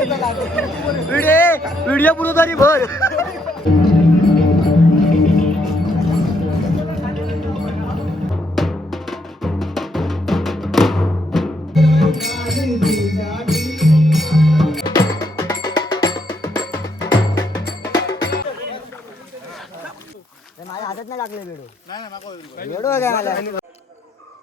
Video पुढे तरी भर. माझ्या हातात नाही लागले व्हिडिओ.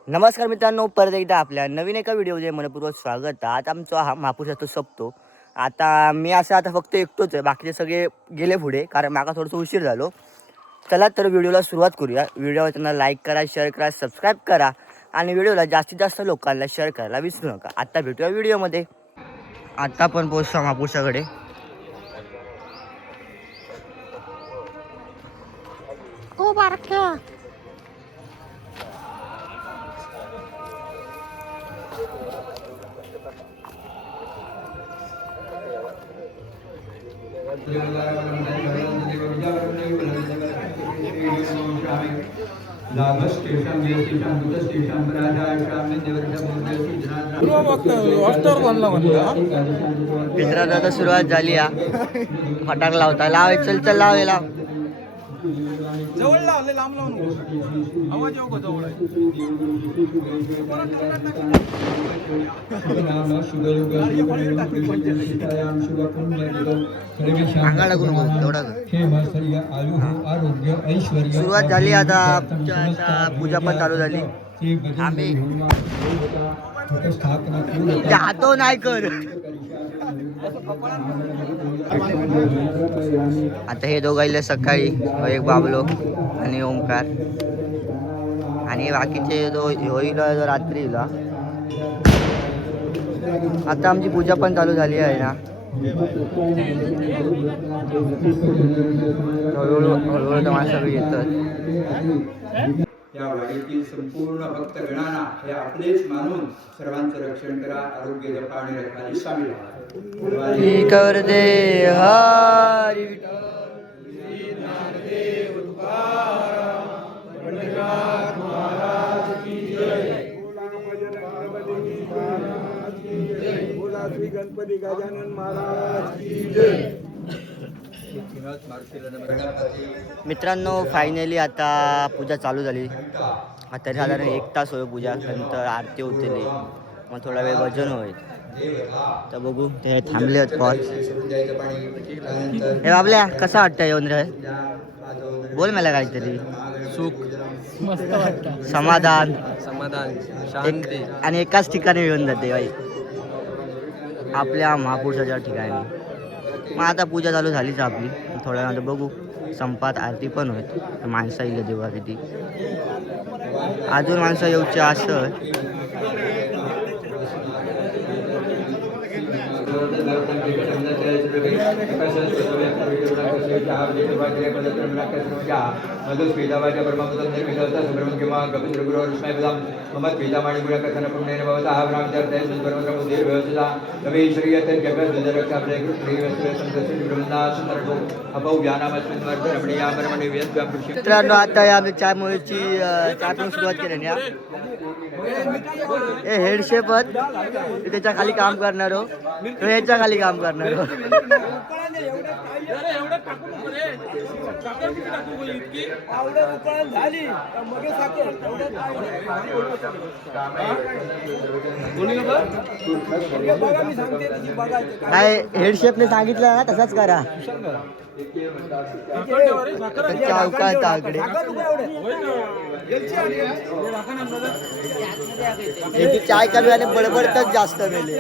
नमस्कार मित्रांनो, परत एकदा आपल्या नवीन एका व्हिडिओमध्ये मनपूर्वक स्वागत. आज आमचा हा महापुरुष असतो सपतो. आता मी आता फक्त एकटोच आहे, बाकीचे सगळे गेले पुढे, कारण मागा थोडंसं उशीर झालो. चला तर व्हिडिओला सुरुवात करूया. व्हिडिओ त्यांना लाईक करा, शेअर करा, सबस्क्राईब करा आणि व्हिडिओला जास्तीत जास्त लोकांना शेअर करायला विसरू नका. आता भेटूया व्हिडिओमध्ये. आता पण पोहोचतो महापुरुषाकडे. ओ बारक्या मित्रांनो सुरुवात झाली. फटाक लावता लाव, चल चल लावेला जवळ लावले, लांब लावून आवाज येऊ जवळ सुरुवात झाली. आता पूजा पण चालू झाली. आम्ही जातो नाही कर. आता हे दोघांना सकाळी, एक बाबलो आणि ओमकार, आणि बाकीचे होईल रात्री येईल. आता आमची पूजा पण चालू झाली आहे ना. हळूहळू तुम्हाला सगळी येतात. या वाडीतील संपूर्ण भक्तगणांना हे आपलेच मानून सर्वांचं रक्षण करा, आरोग्य जपा आणि रखाली सामील व्हा. कर दे हरी गणपती गजानन महाराज की जय. मित्रांनो, फायनली आता पूजा चालू झाली. आता साधारण 1 तास होईल पूजा, नंतर आरती होते, मग थोडा वेळ भजन होईल. तर बघू, ते थांबले आहेत कॉल. हे बाबल्या, कसा वाटतं येऊन रे? बोल मला काहीतरी. सुख, समाधान, शांती आणि एकाच ठिकाणी येऊन जाते बाई, आपल्या महापुरुषाच्या ठिकाणी. मग आता पूजा चालू झालीच आपली. थोड्या वेळानंतर बघू, संपात आरती पण होईल. माणसं येईल देवा किती, अजून माणसं येऊची असं. मित्रांनो, आता आम्ही चायमुळेची चाय पण सुरुवात केली. हे हेडशेप त्याच्या खाली काम करणार हो, तो ह्याच्या खाली काम करणार हो. काय हेडशेपने सांगितलं ना तसाच करा. चाय कमी आणि बडबडतच जास्त वेळे.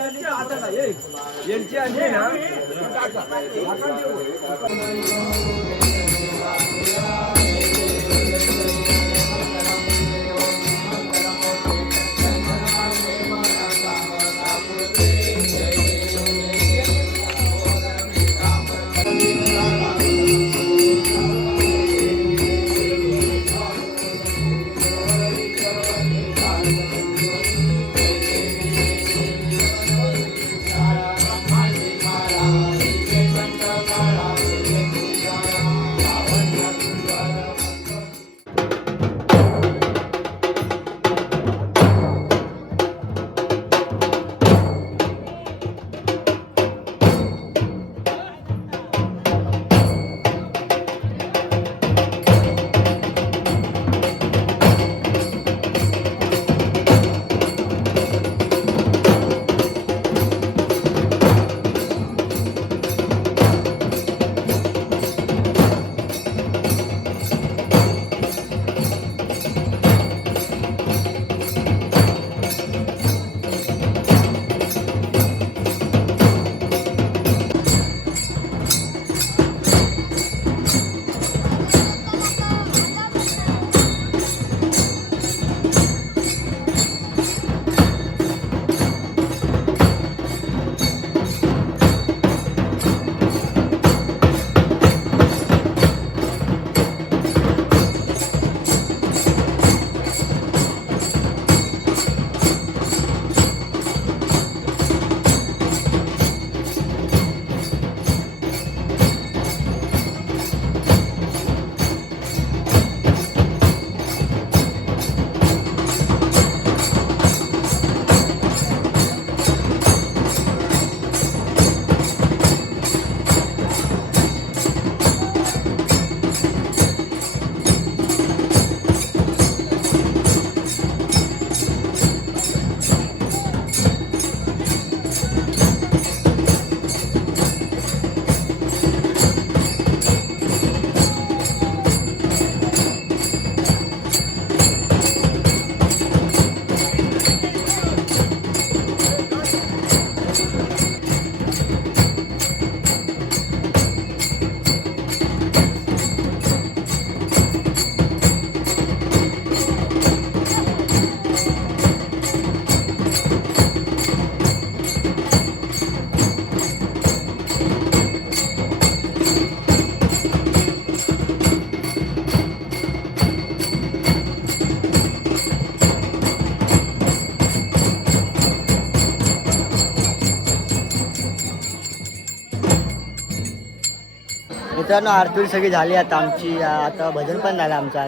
मित्रांनो आरती सगळी झाली आता आमची. आता भजन पण झालं आमचं.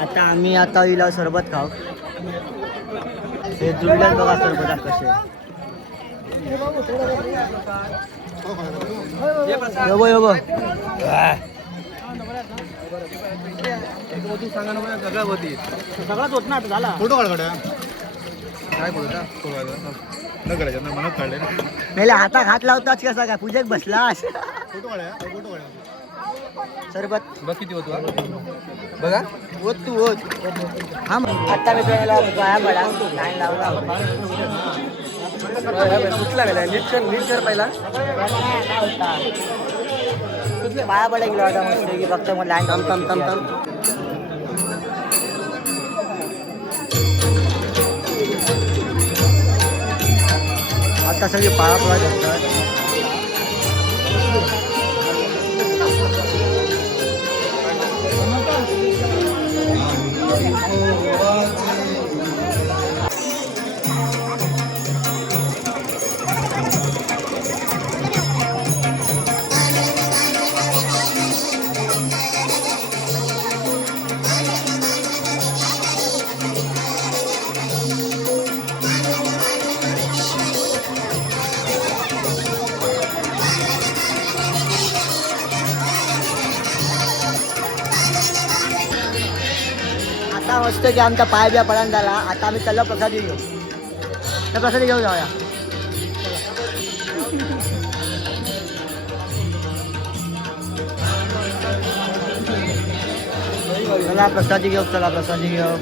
आता आम्ही आता इला सरबत खाऊ. हे जुळल्यात बघा सरबत कसे. यो यो सगळाच होत ना आता झाला. फोटो काढ काय बोलता न करायचं ना मनात काढले ना. नाही हातात हात लावताच कसा काय पूजेक बसलास. फोटो काढा फोटो काढा. सरबत बघ किती होतो बघा होत तू होत. हा आता मी तुला पाया पडा लाईन लावला कुठला गेला नीट कर पहिला. पाया पडा गेलो आता मस्त की फक्त मग लाईन तम तम तम तम. आता सगळी पाया पडा घेतात. आता मस्त की आमचा पाय बिया पडून झाला. आता आम्ही चाललो प्रसादी घेऊ. त्या प्रसादी घेऊ जाऊया. चला प्रसादी घेऊ. चला प्रसादी घेऊ.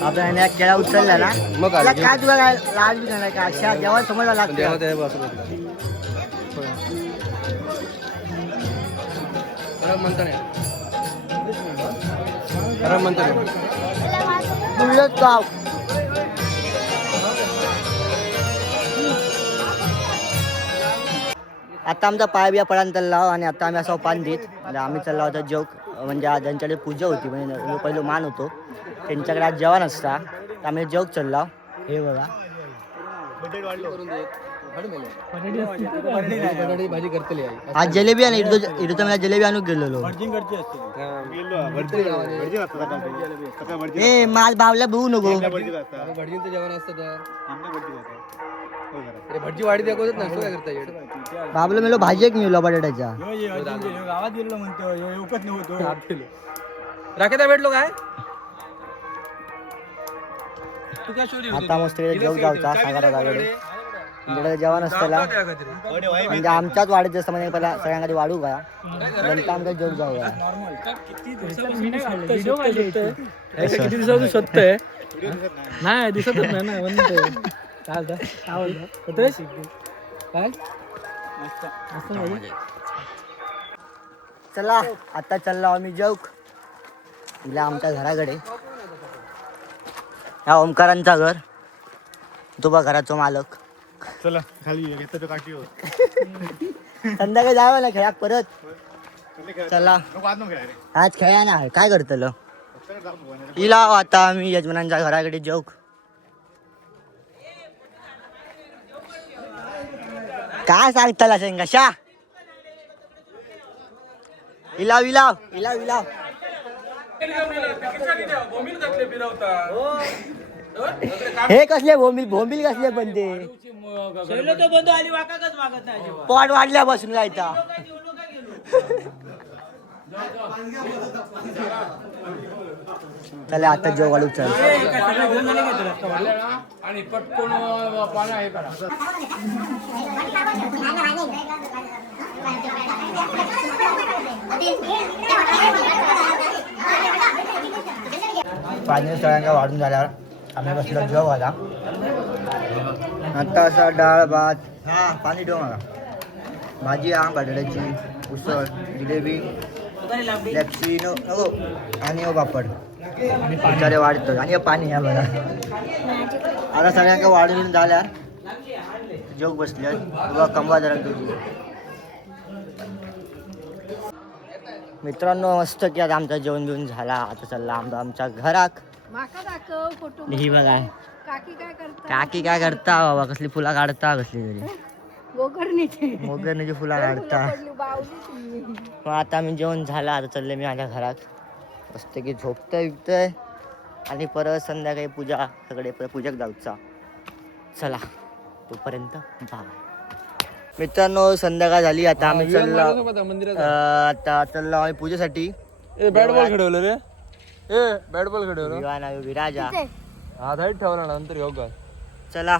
आपल्या केळा उचलला ना मग त्याला काय तुला लाज बी नाही का अशा जेव्हा समजला लागते. बुलत गाव आता आमचा पाय बिया पडान चालला आणि आता आम्ही असं पान देत आम्ही चालला होता जोक. म्हणजे आज ज्यांच्याकडे पूजा होती म्हणजे पहिलं मान होतो त्यांच्याकडे आज जेवण असता. आम्ही जोक चालला. हे बघा भाजी करतली आज जलेबी आणि इडतो मला जलेबी आणून गेलेलो. ए माझ भावला बघू नको. भटजींचं जेवण असतं भटजी वाडी दाखवत ना काय करता बाबलो मेलो भाजी एक मिळलो बटाट्याच्या. गावात गेलो म्हणतो येऊकच नव्हतो. राखेता भेटलो काय आता मस्त जेवण जाऊचा सागराकडे जेवण असताना म्हणजे आमच्याच वाढत असतं म्हणजे पहिला सगळ्यांकडे वाढू का नंतर आमच्या जेवण जाऊया. किती दिवसाचं सत्य आहे नाही दिसतच नाही ना म्हणते काय चला आता चाललो आम्ही जेवक तिला आमच्या घराकडे. ह्या ओमकारांचा घर तो बा घराचा मालक. चला खाली घेतो काठी संध्याकाळी जावं ना खेळाक परत. चला आज खेळा ना काय करतलो हिला आता आम्ही यजमानांच्या घराकडे जेवक. काय सांगताला कशा इलाव इलाव इलाव इलाव हे कसले भोंबिल भोंबिल कसले पण ते पॉट वाढल्या बसून जायचा. चला आता जेव वाढू चल. आणि पटकन पाणी आहे करा. पाणी सगळ्यांना वाढून झाल्यावर आम्ही बसलो जेव आला. आता असा डाळ भात हा पाणी ठेव मला भाजी हा बटाट्याची उसळ जिलेबी लॅप्सी नको आणि पापड बिचारे वाढतो आणि पाणी ह्या बघा. आता सगळ्यांना वाढून झाल्यावर जेव बसल्या किंवा कंबा जरा तुझी मित्रांनो मस्त की आता आमचा जेवण बिवून झाला. आता चालला आमच्या घराक. माका दाखव फोटो. ही बघा काकी काय करता? काकी काय करता बाबा, कसली फुला काढता कसली तरी गोकर्णीचे. मोगऱ्याची फुला काढता. पडली बावली तुम्ही. मग आता मी जेवण झालं. आता चालले मी माझ्या घरात. मस्त की झोपतोय विकतोय आणि परत संध्याकाळी पूजा सगळे पूजक जाऊचा. चला तोपर्यंत बाय. मित्रांनो संध्याकाळ झाली. आता आम्ही चाललो आता चाललो आम्ही पूजेसाठी. बॅट बॉल खेळवलं रे. बॅट बॉल खेळवलं. विराजा हा धाईट ठेवला नंतर घेऊ का. चला.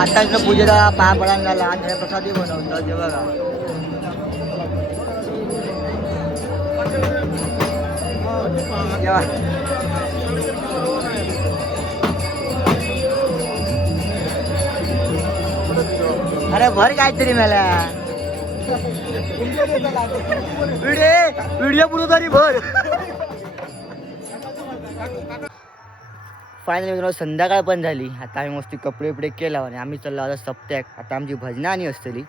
आता इकडं पूजेला पाया पडायला झाला आणि प्रसादी बनवतो ते बघा. जेव्हा अरे भर काहीतरी मला व्हिडिओ पुढे तरी भर. फायनली मित्रांनो संध्याकाळ पण झाली. आता आम्ही मस्त कपडे बिपडे केला आणि आम्ही चाललो आता सप्त्याक. आता आमची भजनं आणि असतली.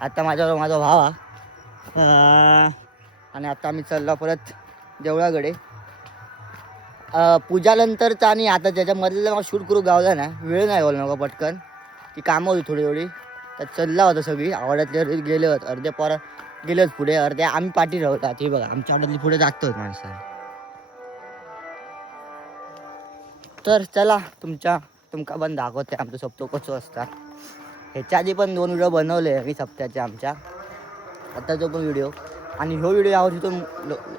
आता माझ्यावर माझा भावा आणि आता आम्ही चाललो परत देवळाकडे. पूजानंतरचा आणि आता त्याच्यामधलं मला शूट करू गावला ना वेळ नाही बोल नका पटकन. ती कामं होती थोडी थोडी तर चालला होता सगळी. आवडातले गेले होत अर्धे पोरं गेले होत पुढे अर्धे आम्ही पाठी राहतात. हे बघा आमच्या आवडातली पुढे जातो माणसं. तर चला तुमका पण दाखवते आमचं सप्तो कसं असतात. ह्याच्या आधी पण 2 व्हिडिओ बनवले मी सप्त्याचे आमच्या. आता जो पण व्हिडिओ आणि ह्यो व्हिडिओ यावर्षी तो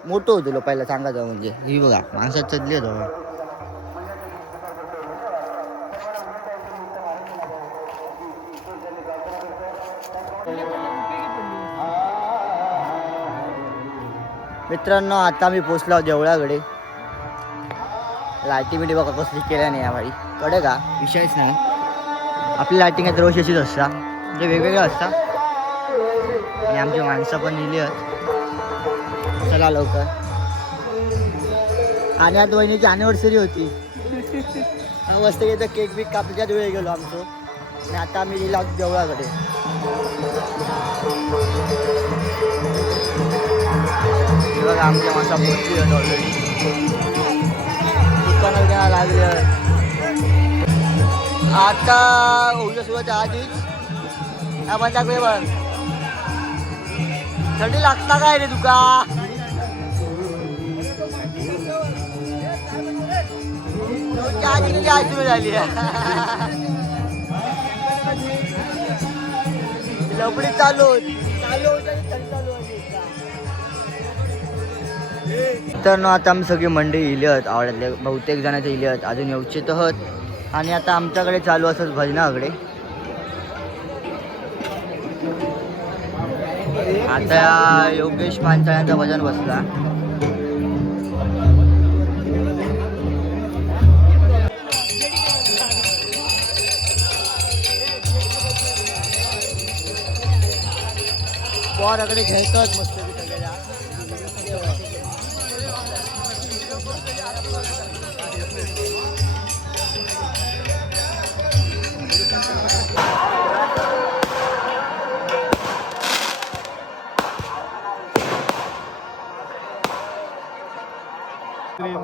मोठं होतो पहिला सांगायचं म्हणजे. ही बघा माणसात चढली होतं. मित्रांनो आता मी पोचलो देवळाकडे. लायटिंग बिटी बघा कसली केल्या नाही यावेळी कडे का विषयच नाही. आपली लायटिंग आहे दरवर्षी अशीच असतात म्हणजे वेगवेगळ्या असतात. आणि आमची माणसं पण दिली आहेत. चला लवकर. आणि आज वहिनीची ॲनिव्हर्सरी होती. मस्त घेतं केक बिक कापल्याच्याच वेळी गेलो आमचं. आणि आता आम्ही गेलो देवळाकडे. बघा आमच्या माणसा पोचली आहेत ऑलरेडी. दुकानं वगैरे लागले. आता उद्या सुरुवात आधीच या बंदाकडे बघ थंडी लागता काय रे तुका. आधी आज सुरू झाली लपडी चालू होती. तर ना आता आम्ही सगळी मंडळी इले आहेत. आवडले बहुतेक जणांचे इले आहेत. अजून येऊचित आहेत. आणि आता आमच्याकडे चालू असत भजनाकडे. आता योगेश पांचाळ्यांचा भजन बसला. पोराकडे घ्यायचं मस्त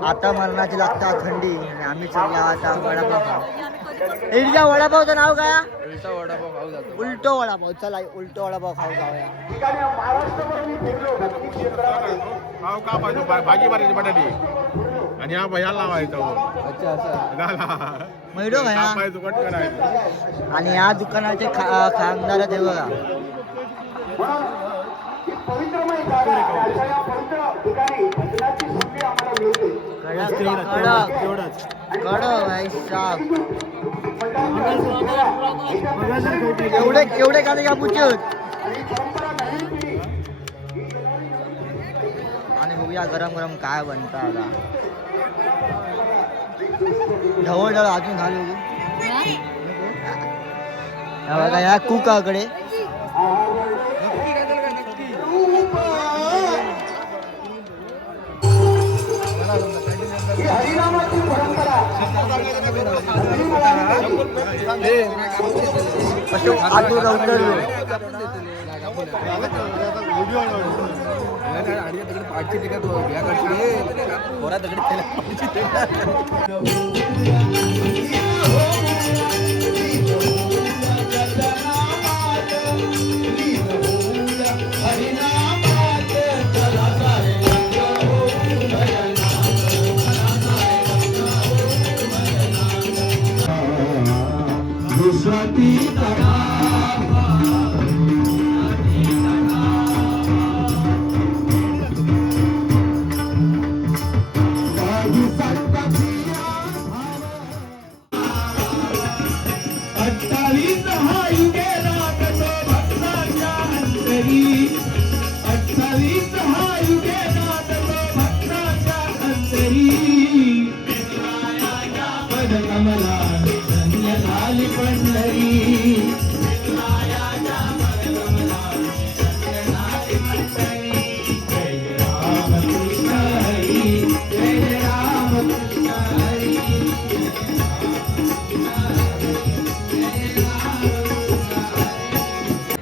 आता मरणाची लागतात थंडी आणि आम्ही चालला आता वडापाव खाऊ. इडच्या वडापावचं नाव काय. उलटा वडापाव खाऊ जातो. उलटो वडापाव. चला उलटो वडापाव खाऊ जाऊया. पाव का पाहिजे भाजी मारायची बटाटी आणि हा भैया लावायचा अच्छा अच्छा. मैडो काय कट करायचं. आणि या दुकानाचे खासदार ते बघा. एवढे कांदे कापूचे आणि बघूया गरम गरम काय बनतं आता. ढवळ अजून झाली बघा या कुकाकडे असं आतून उतरलो.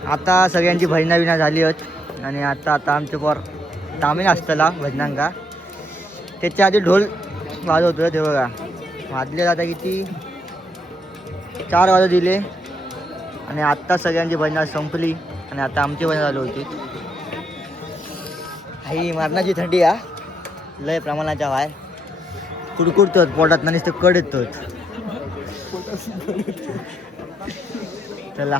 आता सगळ्यांची भजना बिना झाली आहेत आणि आता आमचे पोर तामीन असतला भजनांका. त्याच्या आधी ढोल वाजवतो ते बघा. वाजले आता किती 4 वाजत दिले आणि आत्ता सगळ्यांची भजना संपली आणि आता आमची भजना चालू होती. ही मरणाची थंडी हा लय प्रमाणाच्या बाहेर कुडकुडतात पोटात ना नुसतं कड येतो. चला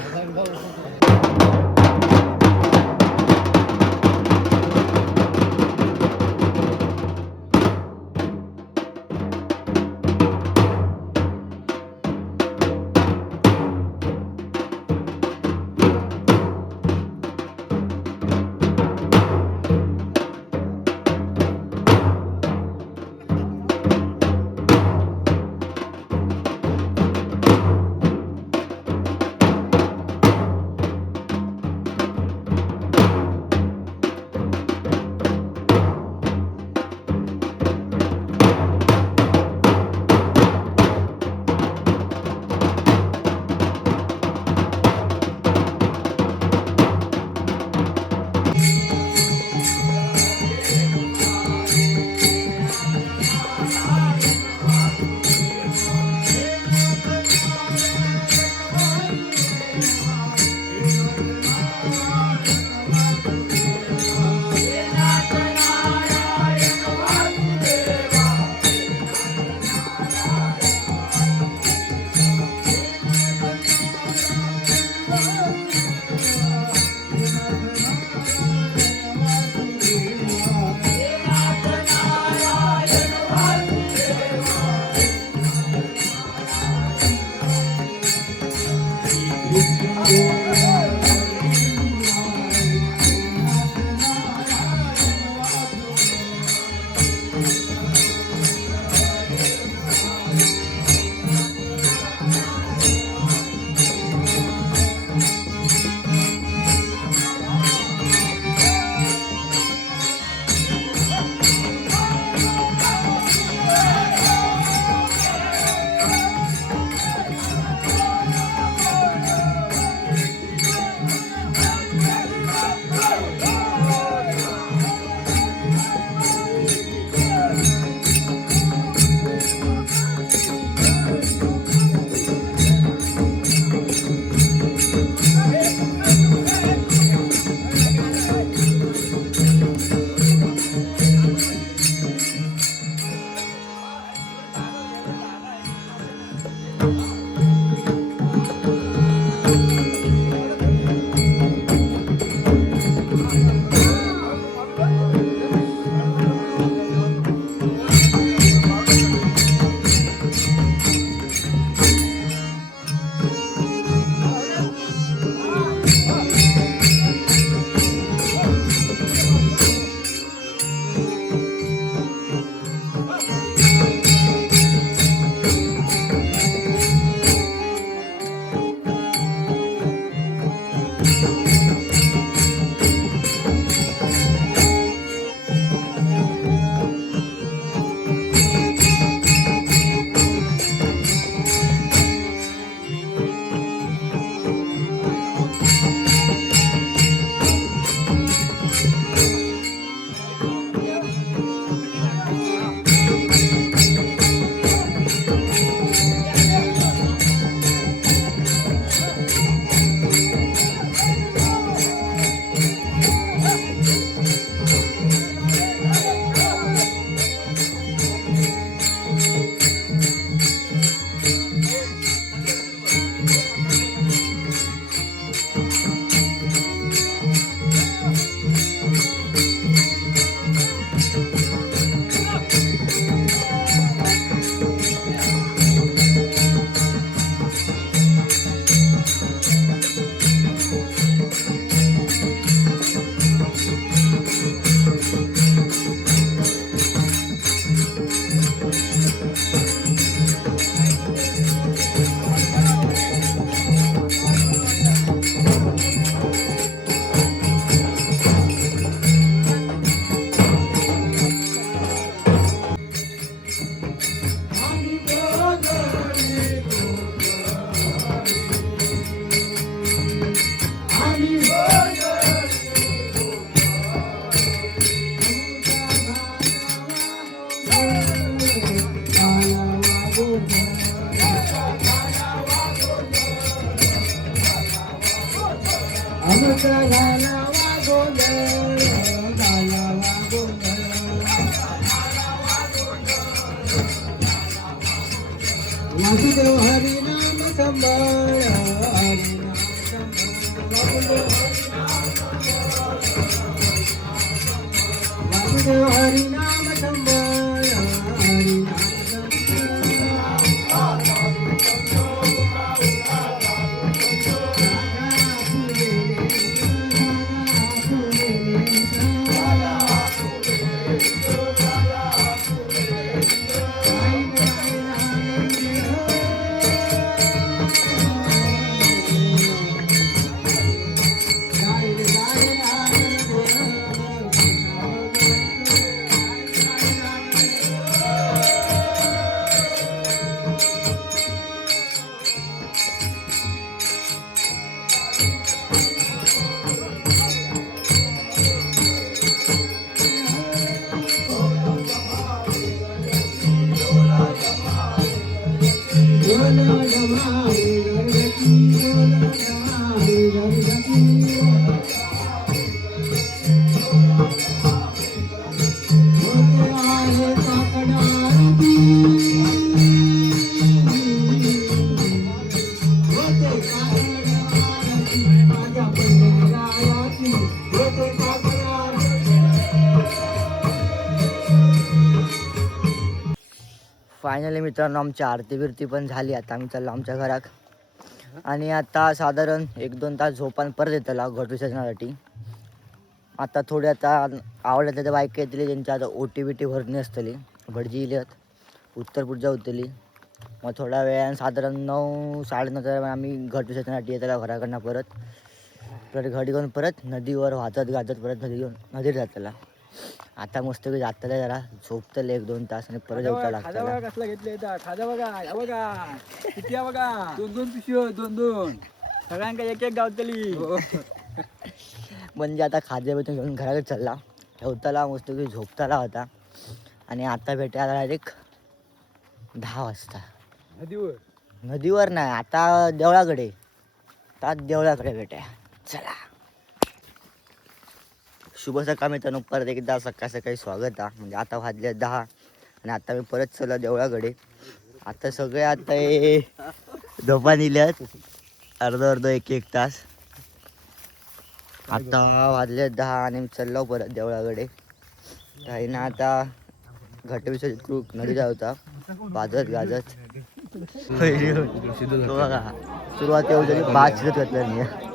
वासुदेव हरी नाम संभाळ वासुदेव हरी नाम संभाळ हरी फायनली मित्रांनो आमची आरती बिरती पण झाली. आता आम्ही चाललो आमच्या घरात आणि आता साधारण 1-2 तास झोपान परत येतला घट विसर्जनासाठी. आता थोडी आता आवडल्या त्या बायका येतली त्यांच्या आता ओटी बिटी भरणी असतली भटजी इल्यात उत्तर पूजा होतली. मग थोड्या वेळानं साधारण 9-9:30 आम्ही घट विसर्जनासाठी येतला घराकडनं परत घट घेऊन परत नदीवर वाहतत गाजत परत नदीत जातला. आता मस्त जातला जरा झोपतले 1-2 तास आणि परत जेवता लागतं. कसला घेतले खाजा बघा या बघा किती आहे बघा 2-2 पिशवी 2-2 सगळ्यांका एक गावतली. म्हणजे आता खाद्य भेटून घेऊन घराकडे चालला ठेवताला मस्त झोपताला होता आणि आता भेटायला डायरेक्ट 10 वाजता. नदीवर नाही आता देवळाकडे भेटाय. चला शुभ सकाळ मित्रांनो, परत एकदा सकाळी स्वागत आहे. म्हणजे आता वाजले 10 आणि आता मी परत चला देवळाकडे. आता सगळे आता हे झोपा दिल्यात अर्धा 1-1 तास. आता वाजले 10 आणि मी चाललो परत देवळाकडे. काही ना आता घट विसर्जित करू नदी होता वाजत गाजत. बघा सुरुवात एवढी झाली 5 शिजत घातलं नाही.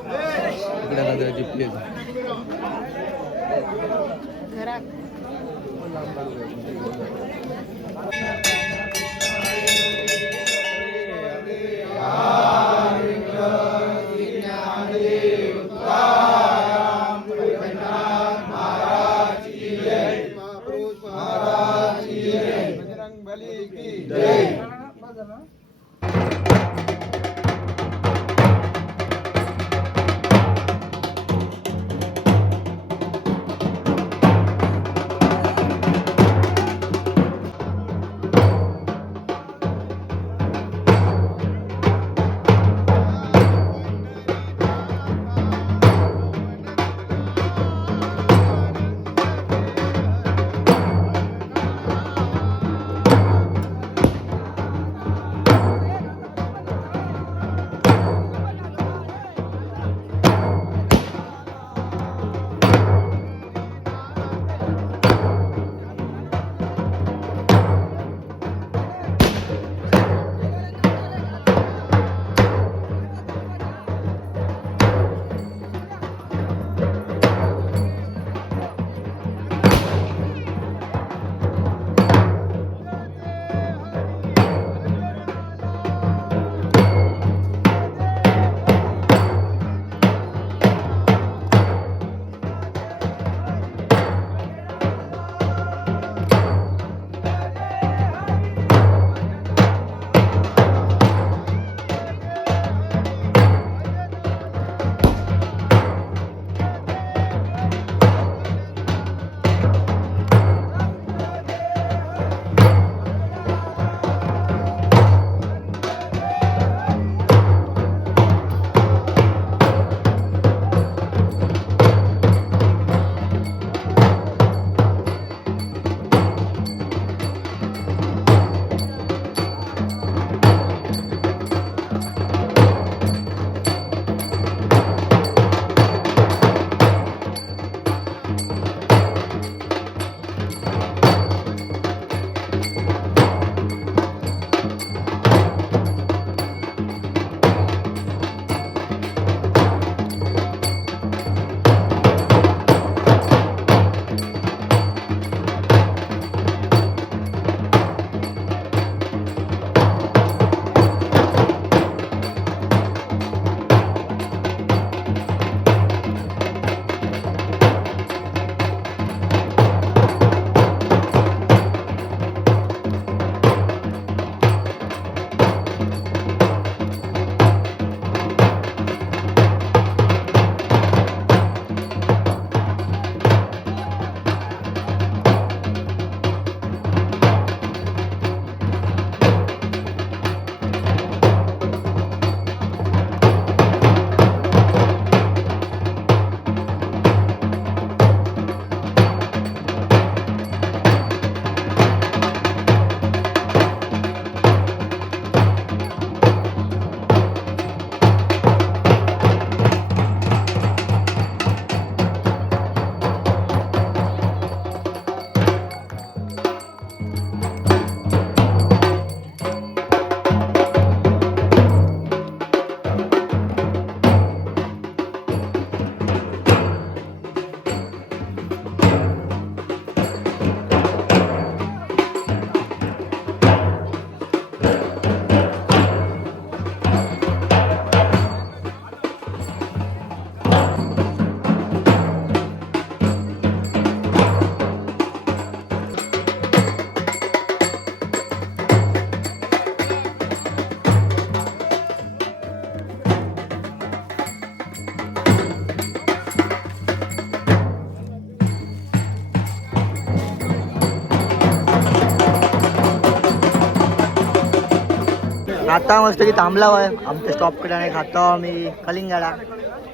आता मस्त की थांबला होय आमच्या स्टॉपकडे खातो आम्ही कलिंगडा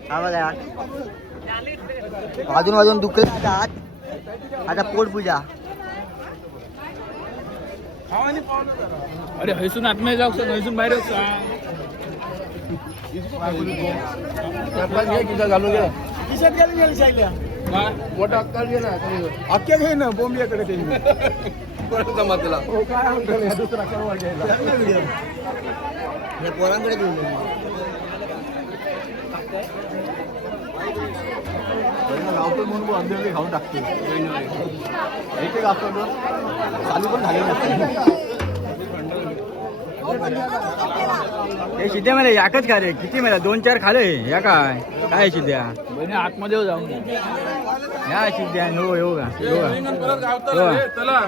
हा बघा वाजून दुखले आता पोटपूजा. अरे हैसून आतमध्ये जाऊ हैसून बाहेर अख्ख्या घे ना बोंबियाकडे ते दुसरा केव्हा घ्यायला पोरांकडे लावतो म्हणून अंधेरी खाऊन टाकतो एक एक असतो चालू पण झाले नसते. हे शिद्यामध्ये याकच खा रे किती मला 2-4 खाले या काय काय शिद्या आतमध्ये जाऊन या शिद्या हो हो का चला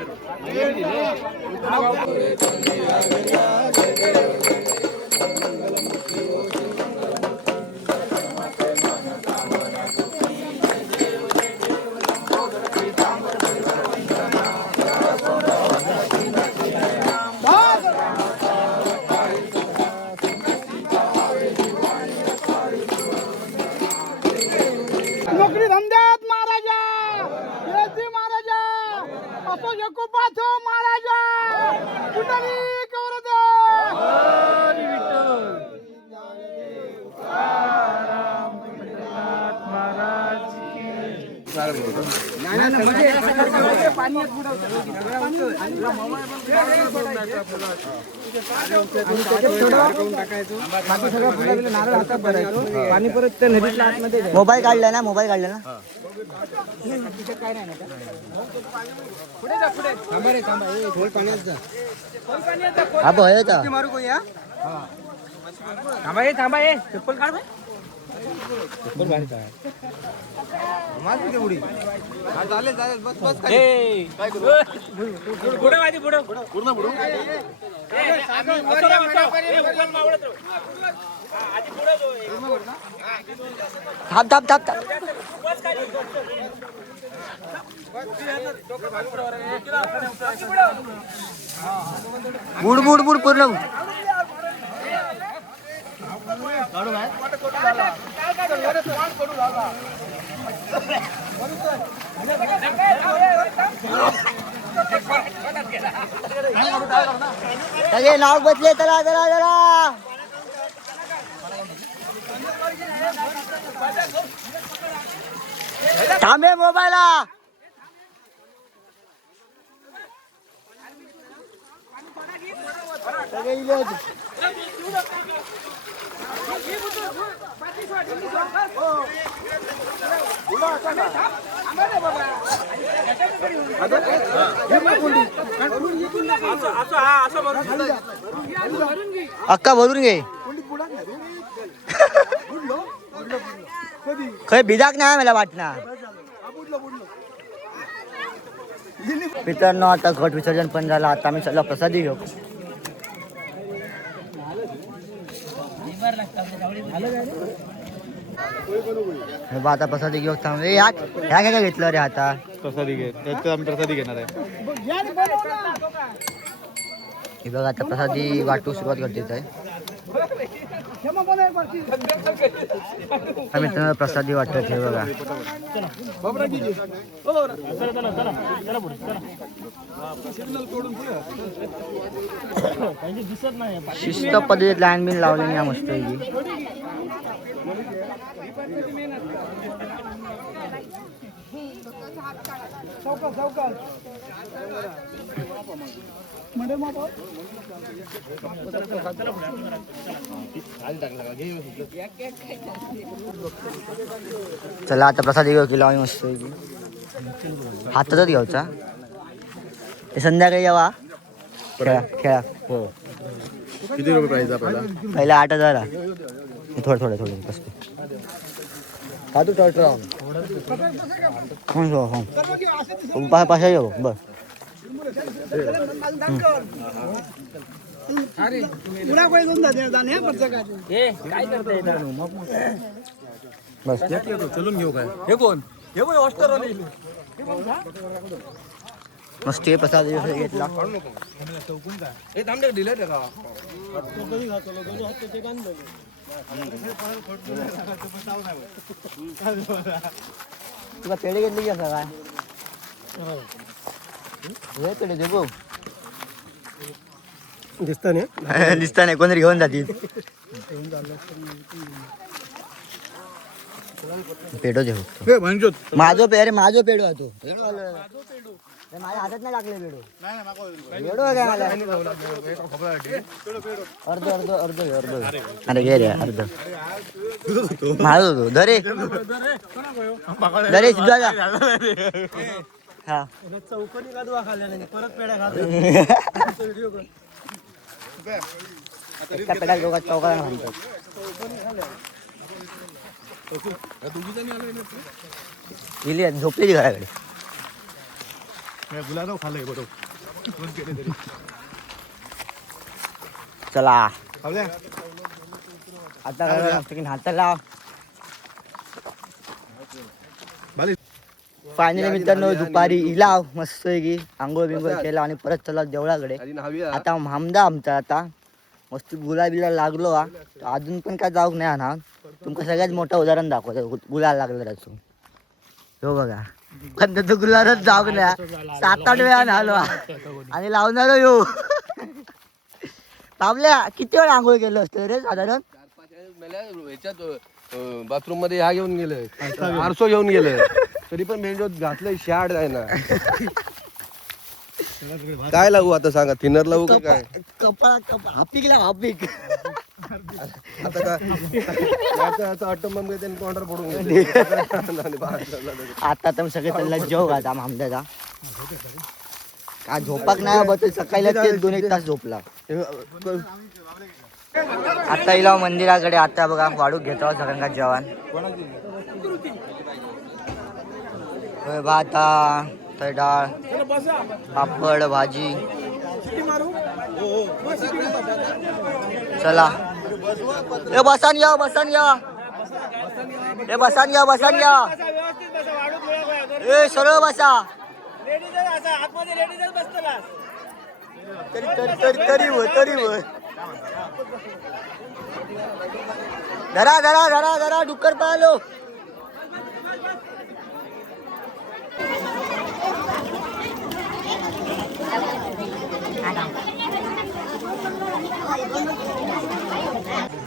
नोकरी धंद्यात महाराजा येसी महाराजा असो यकोपाथो महाराजा कुठली कवरदे पाणी परत नदीतल्या आतमध्ये मोबाईल काढला ना हा भयचा थांबा ये चप्पल काढ थांब बुड पूर्ण सगळे नाव बदले चला थांबे मोबाईला अक्का भरून घे खय भिजाक नाही मला वाटणार. मित्रांनो आता घट विसर्जन पण झालं आता आम्ही सगळं प्रसादी घेऊ. आता प्रसादी घेऊ थांब ह्या काय घेतलं रे आता प्रसादी घे आम्ही प्रसादी घेणार आहे. हे बघा आता प्रसादी वाटू सुरुवात करतेच आहे. मित्रांनो प्रसादी वाटत हे बघा शिस्त पद्धतीत लाईन बिन लावलेली ना मस्त चला आता प्रसादी घेऊ की लावली मस्त हातातच घ्यायचा ते संध्याकाळी यावा खेळा हो किती रुपये प्राईज पहिला 8,000 थोडं कसं का तू टॉट राहून पाशा येऊ बस बस चलून घेऊ काय हे कोण हे कोण हॉस्टर मस्त प्रसाद घेतला. तुला पेढे घेतली का काय पेढे दे भाऊ. दिसता नाही कोणतरी घेऊन जातील. पेढो देऊ माझो पेढो आहे तो. माझ्या हातात नाही लागले पेढो. पेढो आहे काय मला अर्ध अरे घे रे अर्ध माझ होतो धरे धरे सुद्धा हा चौकनी गादवा खाल्ल्या परत पेढा खातो. एका पेढा दोघा चौकाला म्हणतात. गेली झोपली घराकडे. गुलाब खाल्लंय बरोबर. चला खावल्या आता हाताला फायनली मित्रांनो दुपारी इलाव मस्त की आंघोळ बिंघोळ केला आणि परत चला देवळाकडे. आता हमदा आमचा आता मस्त गुलाबीला लागलो हा. अजून पण काय जाऊक नाही ना. तुमका सगळ्यात मोठं उदाहरण दाखवतो गुलाल लागलं त्याचं. हो बघा पण तो गुलालच जाऊक नाही. 7-8 वेळा आलो आणि लावणार यो. पावल्या किती वेळा आंघोळ केलं असतं रे साधारण. बाथरूम मध्ये ह्या घेऊन गेलं आरसो घेऊन गेलं तरी पण मेंढोत घातलंय शाड आहे ना. काय लागू आता सांगा थिनर लावू का काय. कपाळा हापिक लाव हापिक. आता काय ऑटोमॅटिक त्यांनी तोंडावर पडून गेले. आता तर सगळे चालला जेव घात आमदाचा काय झोपाक नाही बस सकाळी ते 2-1 तास झोपला. आता इला मंदिराकडे. आता बघा वाढूक घेतो सगळ्यांना जेवण. भात तर डाळ पापड भाजी. चला ए बसान या ए बसान या ए सरळ बसा. तरी धरा डुक्कर पाहिलो.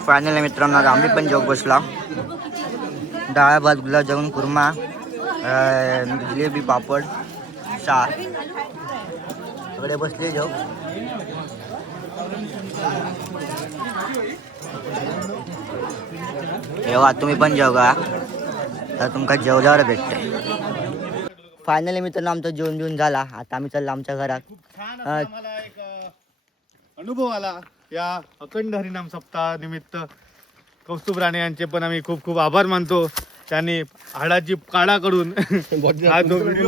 फायनली मित्रांनो आम्ही पण जेव बसला. डाळ भात गुलाबजामुन कुर्मा जिलेबी पापड चहा सगळे बसले जेव. जेव्हा तुम्ही पण जेवगा तर तुमका जेवल्यावर भेटते. फायनली मित्रांनो आमचं जेवण झाला. आता आम्ही चाललो आमच्या घरात. आम्हाला एक अनुभव आला या अखंड हरिनाम सप्ताह निमित्त. कौस्तुभ राणे यांचे पण आम्ही खूप खूप आभार मानतो. त्यांनी हाडाची काढा करून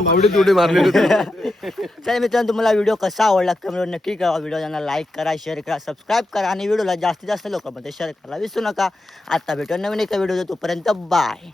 मावडे तुडे मारले होते. चला मित्रांनो तुम्हाला व्हिडिओ कसा आवडला कमेंट नक्की करा. व्हिडिओ त्यांना लाईक करा शेअर करा सबस्क्राईब करा आणि व्हिडिओला जास्तीत जास्त लोकांमध्ये शेअर करायला विसरू नका. आता भेटूया नवीन एका व्हिडिओ. तोपर्यंत बाय.